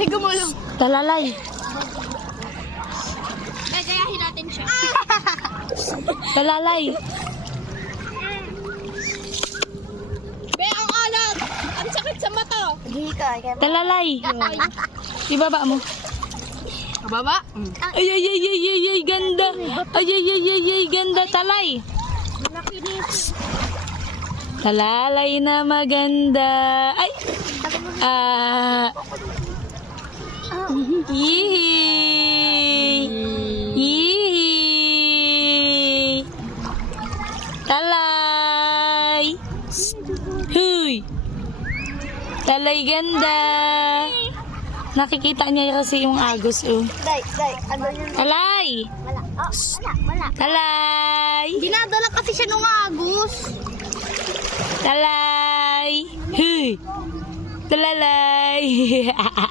Ay, gumulong. Talalay. Gagayahin natin siya. Talalay. Be, ang alat. Ang sakit sa mata. Talalay. Ibaba mo. Kababa? Ay, ay, ay, ay, ay, ay, ganda. Ay, ay, ay, ay, ay, ganda. Talay. Talalay na maganda. Ay. Yee. Yee. Talay. Huy. Talay ganda. Nakikita niya kasi yung agos, oh. Day, ano yun? Talay. Wala. Oh, wala. Talay. Dinadala kasi siya nung agos. Talay. Huy. Talalay.